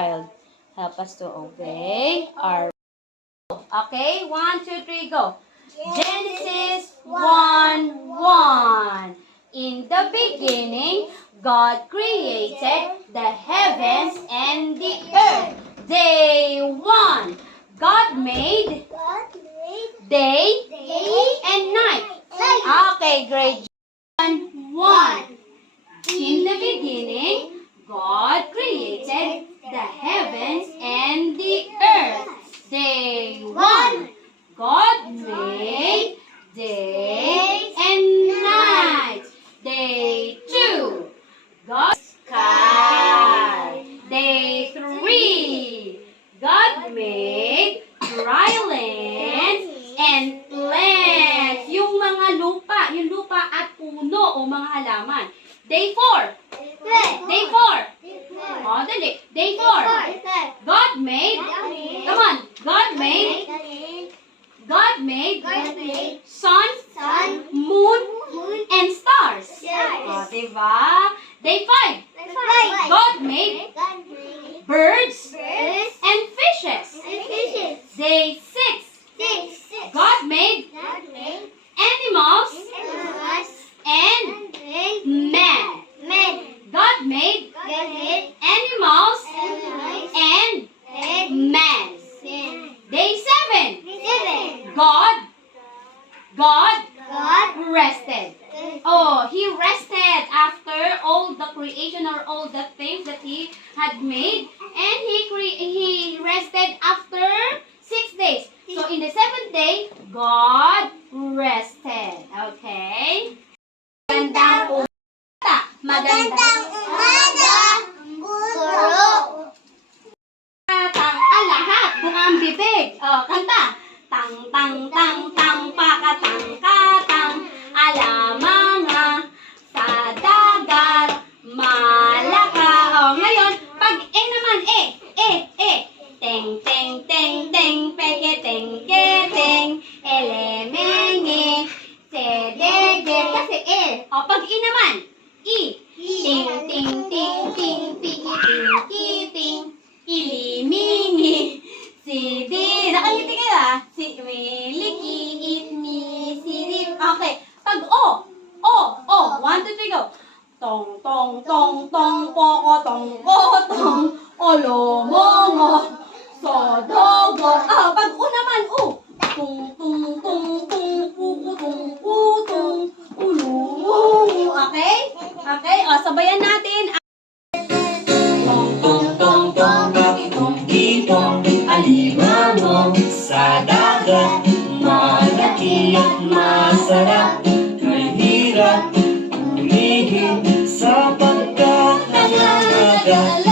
child. Help us to obey our... Okay, 1, 2, 3, go. Genesis 1:1. In the beginning, God created the heavens and the earth. Day 1. God made day and night. Okay, grade 1. In the beginning, God created the heavens and the earth. Day 1. God made day and night. Day 2. God sky. Day 3. God made dry land and plants. Yung mga lupa, yung lupa at puno o mga halaman. Day 4. Day 4. Oh, dali. Day 4. God made, come on, God made sun, moon, and stars. Oh, diba? Day 5. God made birds and fishes. Day 6. God made animals and man. God made animals and man. Day 7. God rested. Oh, he rested after all the creation or all the things that he had made, and he rested after 6 days. So in the 7th day, God rested. Okay? Magandang umaga, guro. Lahat, buka ang bibig. Oh, kanta. Tang tang tang tang pakatang katang alamanga sa dagat malaka. Oh, ngayon, pag naman teng teng teng teng peke teng ke teng elemenge sedege kasi oh, pag naman ting ting ting ting piki ting ting ilimingi sidi. Nakangiti kayo si miliki itmi sidi. Okay, pag o 1, 2, 3, go. Tong tong tong tong poko tong ko tong olomongo sodogo. Pag naman tung tung tung tung puku tung putong ulungu. Okay? Okay, sabayan natin. Tong tong tong tong bakitong kitong alimango sa dagat malaki at masarap. May hirap ulihin sapagkat nangangagat.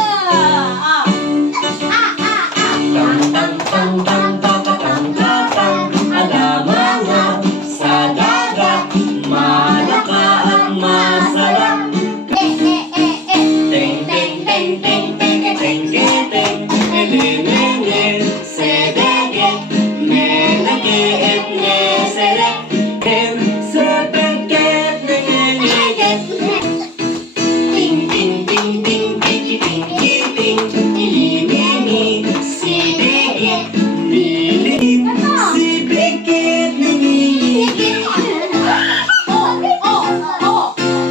Tang tang tang tang pakatang katang alamanga sa dagat malaka at masarap. Teng teng teng teng peke teng ke teng elemenge sedege menege et nesere en sepeket nengeneget. Ting ting ting ting piki ting ting ilimini sidege nilin sipeket nengeneget.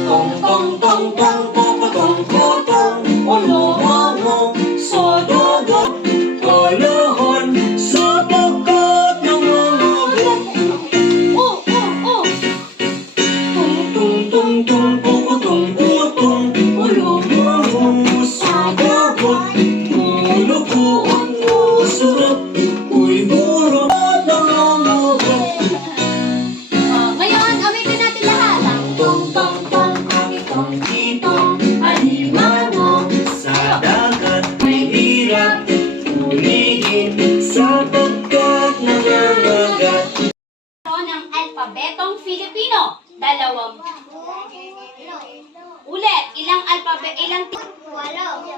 Tong tong tong tong poko tong kotong olomongo sodogo olohon sapagkat nangangagat. Tung tung tung poko tong kotong olomongo sodogo mulukuon mo sarap uy hurot nangangagat. Ngayon, awitin natin lahat. Tong tong tong pakitong kitong alimango sa dagat may hirap ulihin sapagkat nangangagat. Ng alpabetong Filipino. Ulit, ilang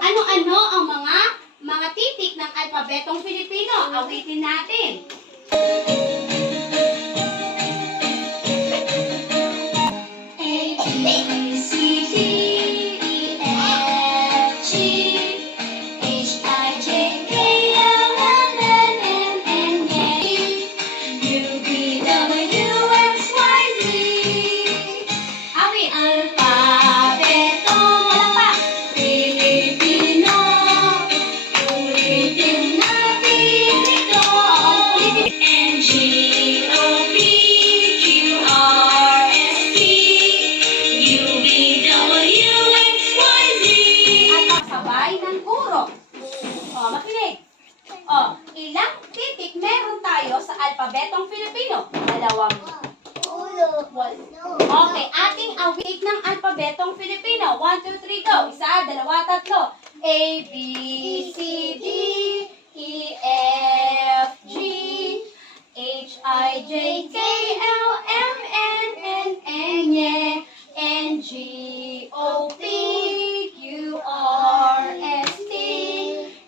ano-ano ang mga titik ng alpabetong Filipino? Awitin natin. A, B, C, D, E, F, G, H, I, alpabetong Filipino? Dalawang. Okay, ating awit ng alpabetong Filipino. 1, 2, 3, go. Isa, dalawa, tatlo. A, B, C, D, E, F, G, H, I, J, K, L, M, N, N, G, O, P, Q, R, S, T,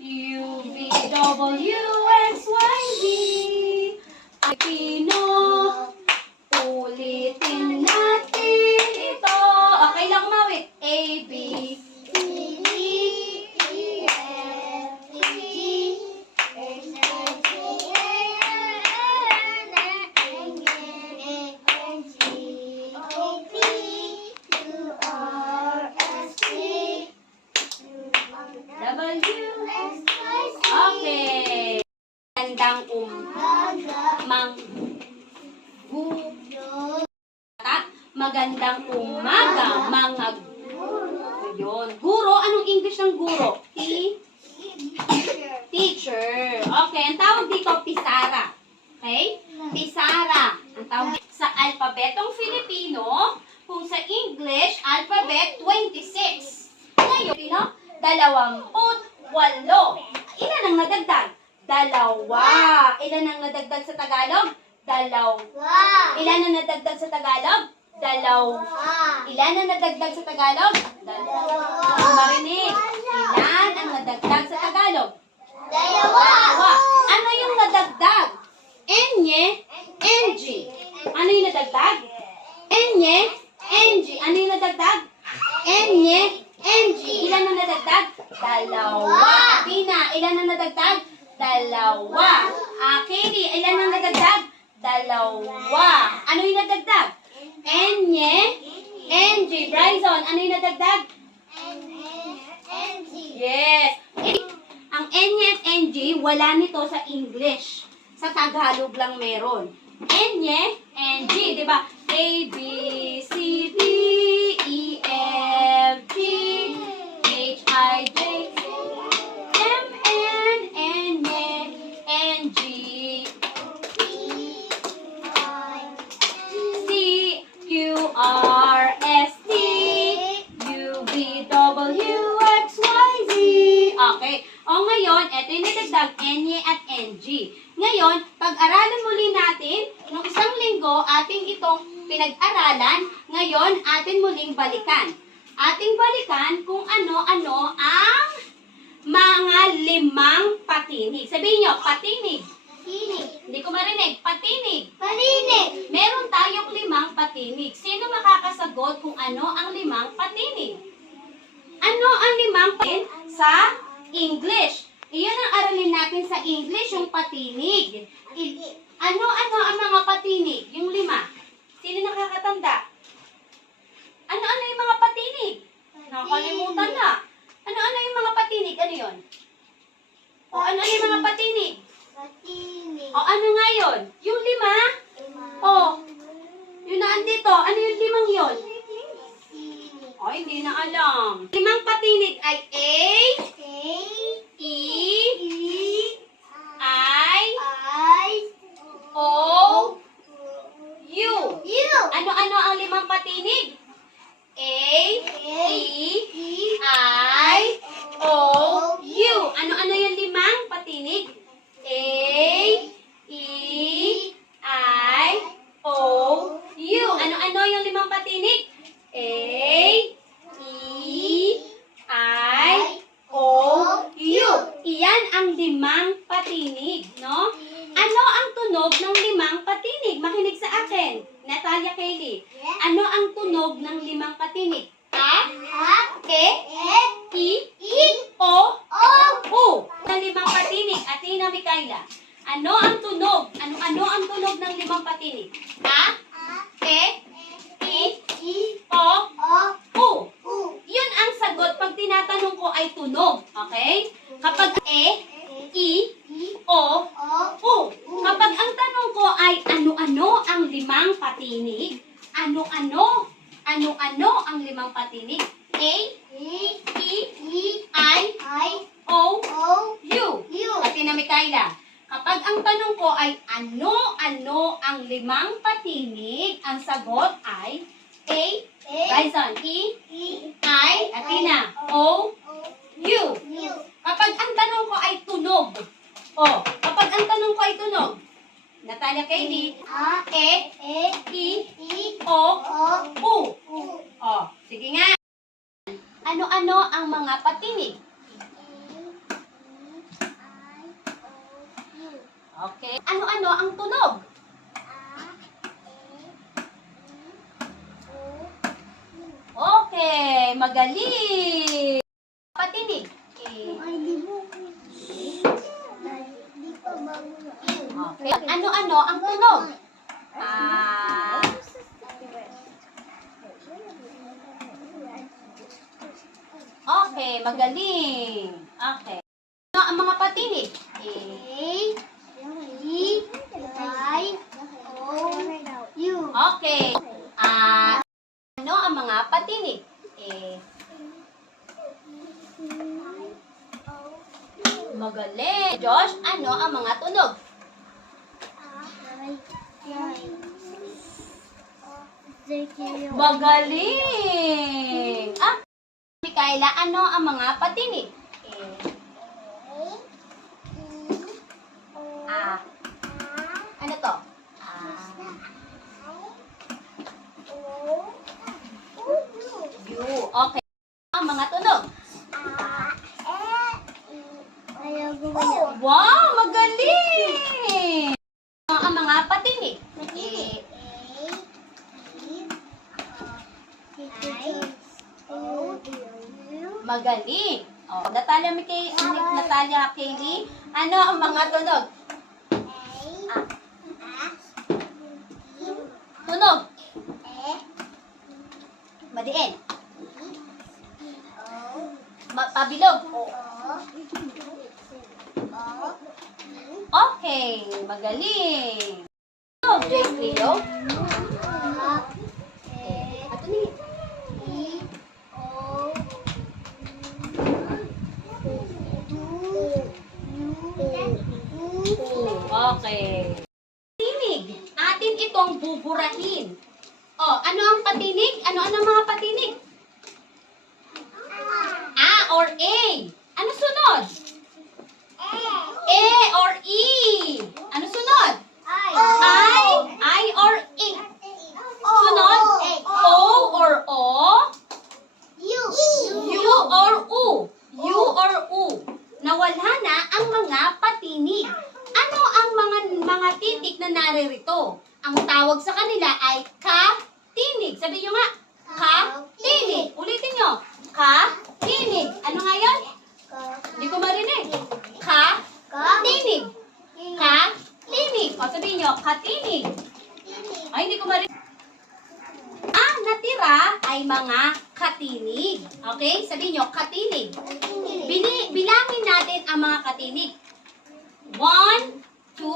U, V, W, X, Y, Z. Filipino, ulitin natin ito. Okay lang umawit. A, B, C, D, E, F, G, H, I, J, K, L, M, N, G, O, P, Q, R, S, T, U, W. X, Y, Z. Okay. Gandang mang at magandang umaga, mga yun. Guro, anong English ng guro? Teacher. Okay, ang tawag dito, Pisara. Okay? Pisara. Ang tawag sa alpabetong Filipino, kung sa English, alphabet 26. Ngayon, Pino, 28. Ilan ang nadagdag? Dalawa. Ilan ang nadagdag sa Tagalog? Dalawa. Ilan ang nadagdag sa Tagalog? Dalawa. Ilan ang nadagdag sa Tagalog? Dalawa. Marinig. Ilan ang nadagdag sa Tagalog? Dalawa. Ano yung nadagdag? Enye, NG. Ano yung nadagdag? Enye, NG. Ano yung nadagdag? Enye, NG. Ilan ang nadagdag? Dalawa. Athena, ilan ang nadagdag? Dalawa. Katie, ilan ang nadagdag? Dalawa. Ano yung nadagdag? Enye, NG. Bryson, ano yung nadagdag? Yes. Ang enye at NG, wala nito sa English. Sa Tagalog lang meron. Enye, NG, di ba? A, B, C, D, E, F, G, H, I, J, M, N, N, G, C, Q, R, S, T, U, V, W, X, Y, Z. Okay. O ngayon, ito yung nadagdag, Enye at NG. Ngayon, pag-aralan muli natin, nung isang linggo, ating itong pinag-aralan, ngayon, atin muling balikan. Ating balikan kung ano-ano ang mga limang patinig. Sabihin nyo, patinig. Hindi ko marinig. Patinig. Meron tayong limang patinig. Sino makakasagot kung ano ang limang patinig? Ano ang limang patinig sa English? Iyon ang aralin natin sa English, yung patinig. Ano-ano ang mga patinig? Yung lima. Sino nakakatanda? Ano-ano yung mga patinig? Nakakalimutan na. Ano-ano yung mga patinig? Ano yun? O ano yung mga patinig? O ano nga yun? Yung lima? O, yun na andito. Ano yung limang yun? O, hindi na alam. Limang patinig ay A, E, I, O, U. Ano-ano ang limang patinig? A, E, I, O, U. Ano-ano yung limang patinig? A, E, I, O, U. Ano-ano yung limang patinig? A, E, I, O, U. Iyan ang limang patinig, no? Ano ang tunog ng limang patinig? Makinig sa akin. Natalia Kaylee. Ano ang tunog ng limang patinig? A, E, I, O, U. Ng limang patinig. Athena Mikaela. Ano ang tunog? Ano ang tunog ng limang patinig? A, E, I, O, U. Yun ang sagot pag tinatanong ko ay tunog. Okay? Kapag E, I, O, U. Kapag ang tanong ko ay ano-ano ang limang patinig? Ano-ano ang limang patinig? A, E, I, O, U. Athena Mikaela. Kapag ang tanong ko ay ano ang 5 patinig, ang sagot ay A, Bryson, E, I, Athena, O, U. Kapag ang tanong ko ay tunog, kapag ang tanong ko ay tunog, Natalia Kaylee, E, I, O, U. Sige nga. Ano-ano ang mga patinig? Okay. Ano-ano ang tunog? Okay, magaling. Patinig. Okay. Ano-ano ang tunog? Okay, magaling. Okay. Ano ang mga patinig? Okay. Ano ang mga patinig? Magaling. Josh, ano ang mga tunog? Magaling. Mikaela, ano ang mga patinig? Ano to? U. Okay. Ang mga tunog? Wow, magaling! Ano ang mga patinig? Magaling. Natalia Kaylee, ano ang mga tunog? Tunog. Madiin. Pabilog. Okay, magaling. Jace Leo. Ato ni. Okay. Patinig. Atin itong buburahin. Ano ang patinig? Ano mga patinig? A or A. Ano sunod? A or E. Ano sunod? I or E. Sunod? O or O. U or U. U or U. Nawala na ang mga patinig. Ano ang mga titik na naririto? Ang tawag sa kanila ay ka-tinig. Sabi nyo nga, ka-tinig. Ulitin nyo. Ka-tinig. Ano nga yun? Hindi ko marinig. Ka-tinig. Ka-tinig. Sabihin nyo, ka-tinig. Ay, hindi ko marinig. Ang natira ay mga katinig. Okay? Sabihin nyo, katinig. Bilangin natin ang mga katinig. 1, 2,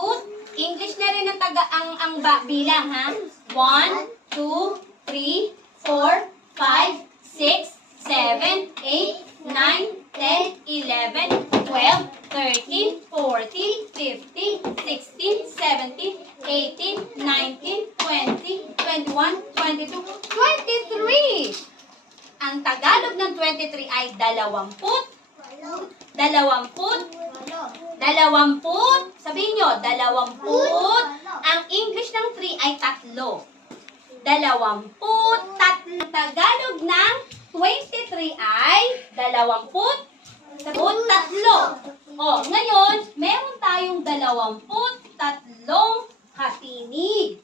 English na rin ang bilang, ha? 1, 2, 3, 4, 5, 6, 7, 8, 9, 10, 11, 12, 13, 14, 15, 16, 17, 18, 19, 20, 21, 22, 23. Ang Tagalog ng 23 ay 20. 20. Sabihin nyo, 20. Ang English ng 3 ay 3. 23. Ang Tagalog ng 23 ay 20. 3. Ngayon, meron tayong 23 katinig.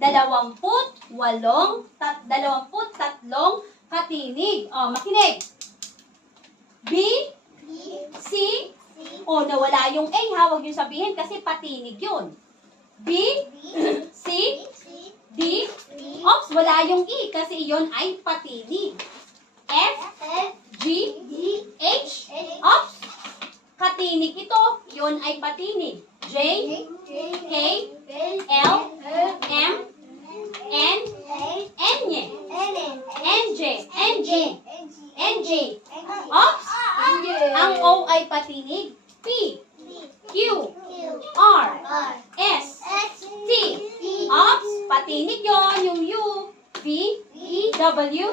23 katinig. Makinig. B, C, nawala yung A, huwag yung sabihin kasi patinig yun. B, C, D, wala yung E kasi yun ay patinig. F, G, H, katinig ito, yun ay patinig. J, K, L, M, N, N, J, ang O ay patinig. P, Q, doon yung U, V, W,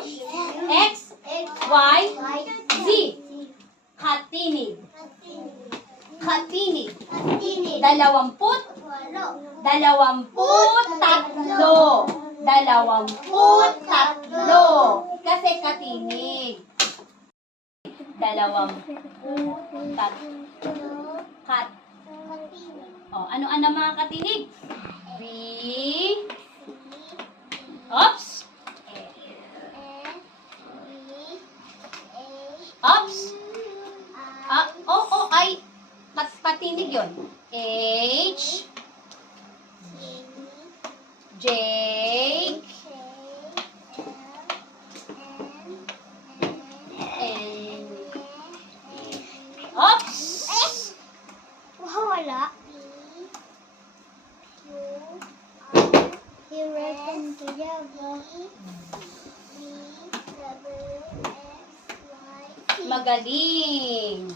X, Y, Z. Katinig. Katinig. Dalawamput tatlo. Kasi katinig. Kat. Ano mga katinig? B. Oops. Oops. Ay. Patinig yun. H. J. N. Oops. Wala. Magaling.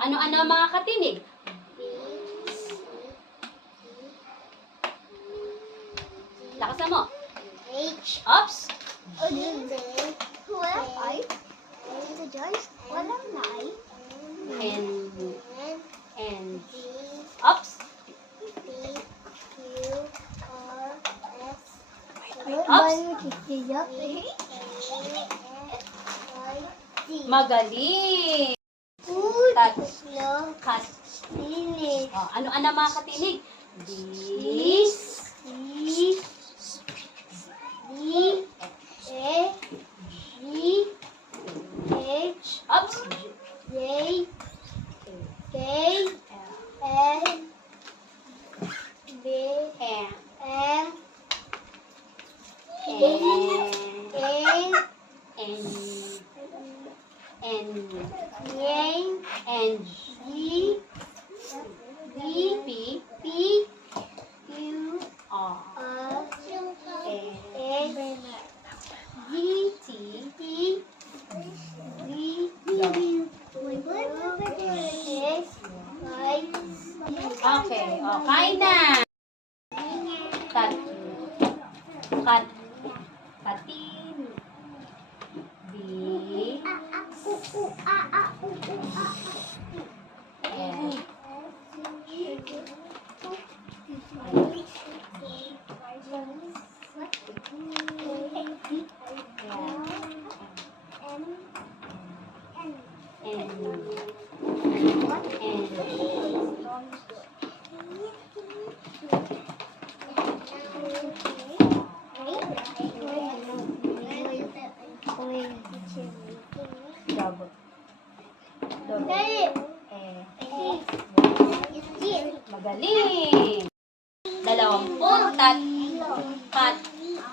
Ano mga katinig? Lakasan mo. H. Oops. Walang I. Tito Joyce, walang I. And oops. Magaling. Kat. Ano mga katinig? This. Oops. And P R T Okay, kain na. Katin. B. N. Magaling. 20 katin.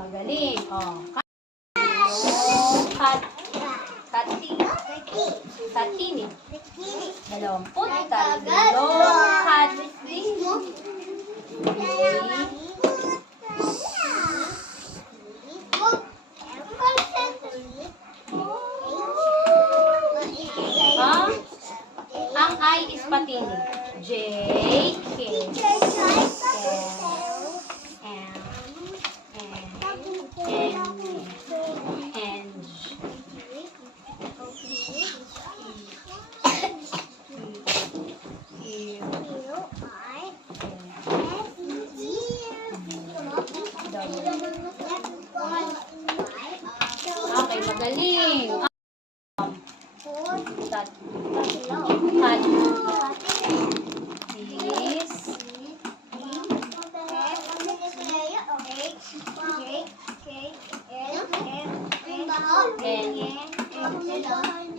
Magaling. Katini. 20 Ang I is patini. J, K, Okay, magaling. This. And Ako may bahay